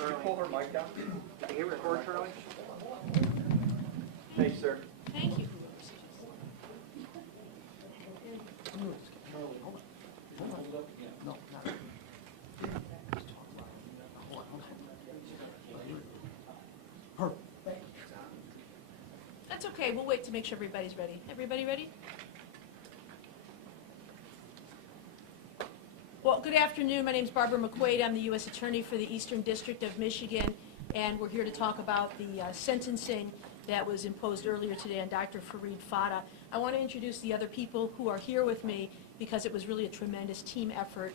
Could you pull her mic down? Can you record, Charlie? Thanks, sir. Thank you. That's okay. We'll wait to make sure everybody's ready. Everybody ready? Well, good afternoon. My name is Barbara McQuaid. I'm the U.S. Attorney for the Eastern District of Michigan, and we're here to talk about the sentencing that was imposed earlier today on Dr. Farid Fata. I want to introduce the other people who are here with me because it was really a tremendous team effort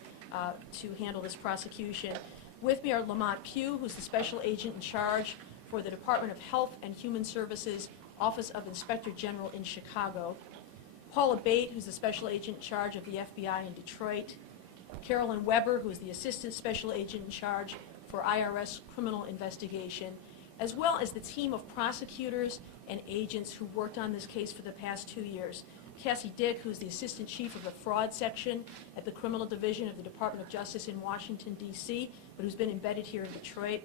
to handle this prosecution. With me are Lamont Pugh, who's the Special Agent in charge for the Department of Health and Human Services, Office of Inspector General in Chicago. Paula Bate, who's the Special Agent in charge of the FBI in Detroit. Carolyn Weber, who is the Assistant Special Agent in charge for IRS criminal investigation, as well as the team of prosecutors and agents who worked on this case for the past 2 years. Cassie Dick, who's the Assistant Chief of the Fraud Section at the Criminal Division of the Department of Justice in Washington, D.C., but who's been embedded here in Detroit.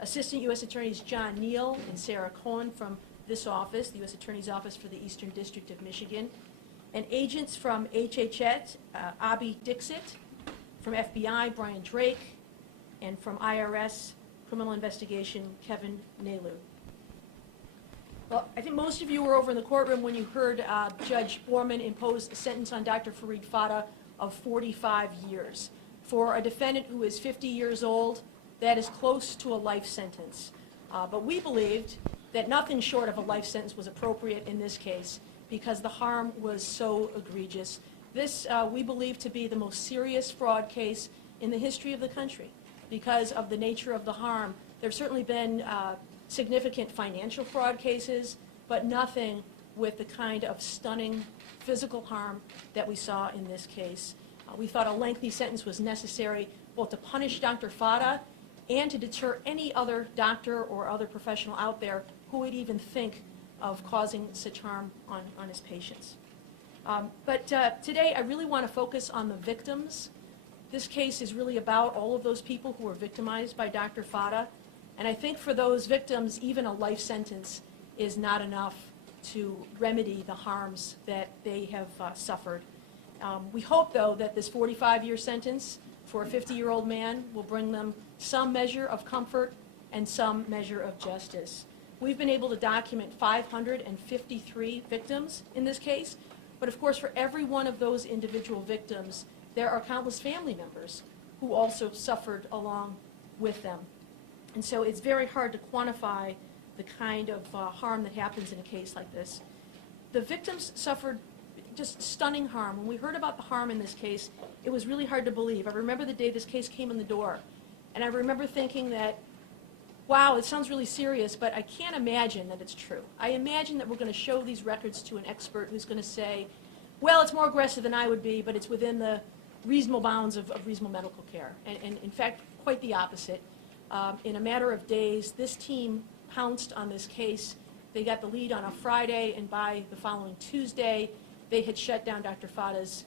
Assistant U.S. Attorneys John Neal and Sarah Cohen from this office, the U.S. Attorney's Office for the Eastern District of Michigan. And agents from HHS, Abby Dixit, from FBI, Brian Drake, and from IRS Criminal Investigation, Kevin Nalu. Well, I think most of you were over in the courtroom when you heard Judge Borman impose a sentence on Dr. Farid Fata of 45 years. For a defendant who is 50 years old, that is close to a life sentence. But we believed that nothing short of a life sentence was appropriate in this case because the harm was so egregious. This we believe to be the most serious fraud case in the history of the country because of the nature of the harm. There have certainly been significant financial fraud cases, but nothing with the kind of stunning physical harm that we saw in this case. We thought a lengthy sentence was necessary both to punish Dr. Fata and to deter any other doctor or other professional out there who would even think of causing such harm on his patients. But today I really want to focus on the victims. This case is really about all of those people who were victimized by Dr. Fata. And I think for those victims, even a life sentence is not enough to remedy the harms that they have suffered. We hope, though, that this 45-year sentence for a 50-year-old man will bring them some measure of comfort and some measure of justice. We've been able to document 553 victims in this case, but of course for every one of those individual victims, there are countless family members who also suffered along with them. And so it's very hard to quantify the kind of harm that happens in a case like this. The victims suffered just stunning harm. When we heard about the harm in this case, it was really hard to believe. I remember the day this case came in the door, and I remember thinking that, wow, it sounds really serious, but I can't imagine that it's true. I imagine that we're going to show these records to an expert who's going to say, well, it's more aggressive than I would be, but it's within the reasonable bounds of reasonable medical care. And in fact, quite the opposite. In a matter of days, this team pounced on this case. They got the lead on a Friday, and by the following Tuesday, they had shut down Dr. Fata's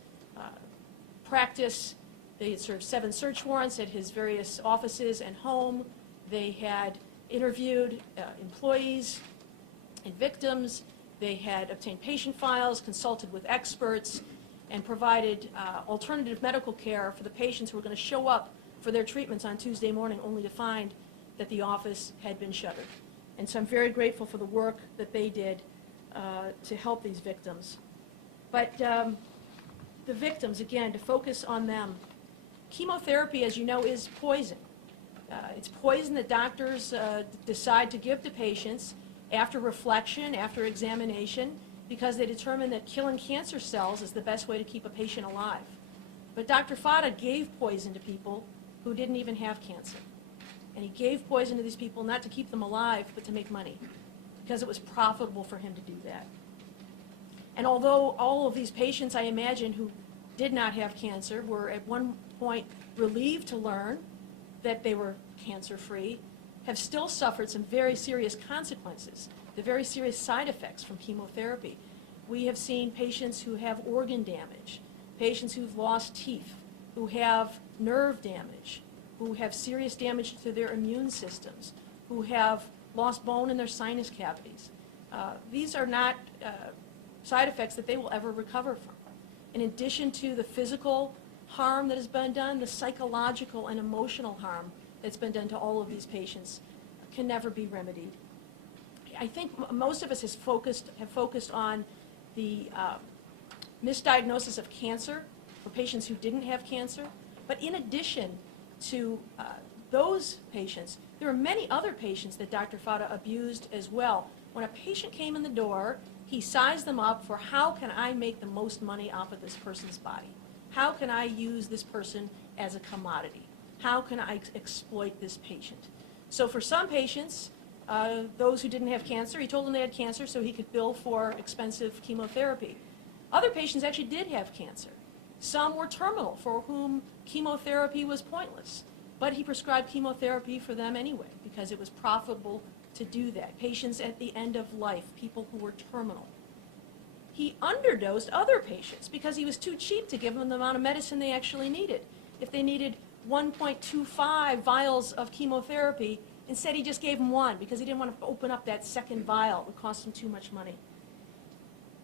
practice. They had served 7 search warrants at his various offices and home. They had interviewed employees and victims. They had obtained patient files, consulted with experts, and provided alternative medical care for the patients who were going to show up for their treatments on Tuesday morning, only to find that the office had been shuttered. And so I'm very grateful for the work that they did to help these victims. But the victims, again, to focus on them. Chemotherapy, as you know, is poison. It's poison that doctors decide to give to patients after reflection, after examination, because they determine that killing cancer cells is the best way to keep a patient alive. But Dr. Fata gave poison to people who didn't even have cancer. And he gave poison to these people not to keep them alive, but to make money, because it was profitable for him to do that. And although all of these patients, I imagine, who did not have cancer were at one point relieved to learn that they were cancer-free, have still suffered some very serious consequences, the very serious side effects from chemotherapy. We have seen patients who have organ damage, patients who've lost teeth, who have nerve damage, who have serious damage to their immune systems, who have lost bone in their sinus cavities. These are not side effects that they will ever recover from. In addition to the physical harm that has been done, the psychological and emotional harm that's been done to all of these patients can never be remedied. I think most of us have focused on the misdiagnosis of cancer for patients who didn't have cancer, but in addition to those patients, there are many other patients that Dr. Fata abused as well. When a patient came in the door, he sized them up for how can I make the most money off of this person's body? How can I use this person as a commodity? How can I exploit this patient? So for some patients, those who didn't have cancer, he told them they had cancer so he could bill for expensive chemotherapy. Other patients actually did have cancer. Some were terminal, for whom chemotherapy was pointless. But he prescribed chemotherapy for them anyway, because it was profitable to do that. Patients at the end of life, people who were terminal. He underdosed other patients because he was too cheap to give them the amount of medicine they actually needed. If they needed 1.25 vials of chemotherapy, instead he just gave them one because he didn't want to open up that second vial. It would cost him too much money.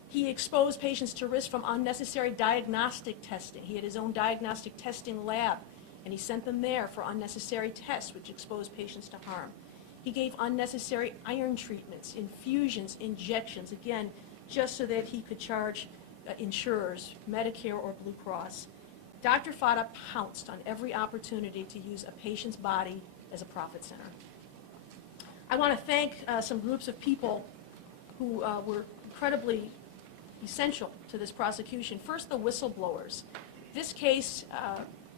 He exposed patients to risk from unnecessary diagnostic testing. He had his own diagnostic testing lab, and he sent them there for unnecessary tests, which exposed patients to harm. He gave unnecessary iron treatments, infusions, injections, again, just so that he could charge insurers, Medicare or Blue Cross. Dr. Fata pounced on every opportunity to use a patient's body as a profit center. I want to thank some groups of people who were incredibly essential to this prosecution. First, the whistleblowers. This case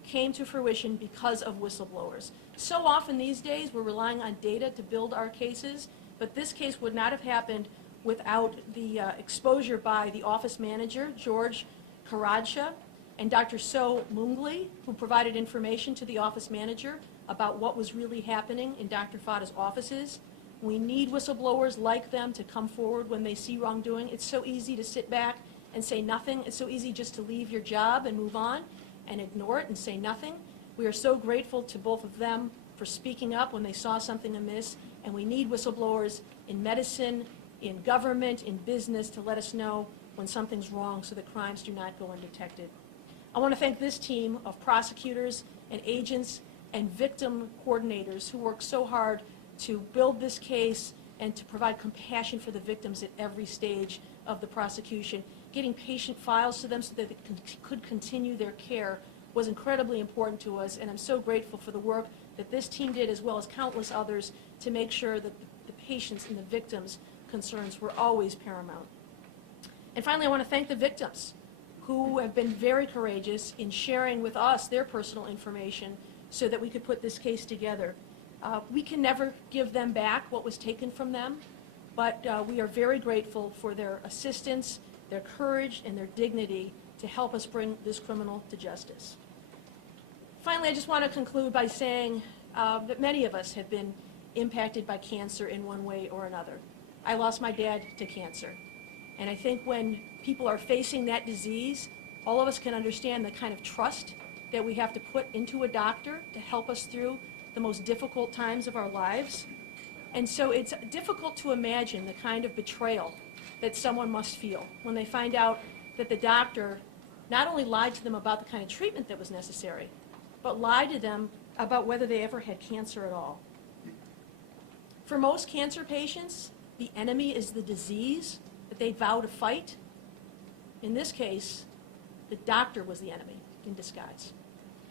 came to fruition because of whistleblowers. So often these days we're relying on data to build our cases, but this case would not have happened without the exposure by the office manager, George Karadsha, and Dr. So Mungli, who provided information to the office manager about what was really happening in Dr. Fata's offices. We need whistleblowers like them to come forward when they see wrongdoing. It's so easy to sit back and say nothing. It's so easy just to leave your job and move on and ignore it and say nothing. We are so grateful to both of them for speaking up when they saw something amiss, and we need whistleblowers in medicine, in government, in business to let us know when something's wrong so that crimes do not go undetected. I want to thank this team of prosecutors and agents and victim coordinators who worked so hard to build this case and to provide compassion for the victims at every stage of the prosecution. Getting patient files to them so that they could continue their care was incredibly important to us, and I'm so grateful for the work that this team did, as well as countless others, to make sure that the patients and the victims' concerns were always paramount. And finally, I want to thank the victims who have been very courageous in sharing with us their personal information so that we could put this case together. We can never give them back what was taken from them, but we are very grateful for their assistance, their courage, and their dignity to help us bring this criminal to justice. Finally, I just want to conclude by saying that many of us have been impacted by cancer in one way or another. I lost my dad to cancer, and I think when people are facing that disease, all of us can understand the kind of trust that we have to put into a doctor to help us through the most difficult times of our lives. And so it's difficult to imagine the kind of betrayal that someone must feel when they find out that the doctor not only lied to them about the kind of treatment that was necessary, but lied to them about whether they ever had cancer at all. For most cancer patients, the enemy is the disease that they vow to fight. In this case, the doctor was the enemy in disguise.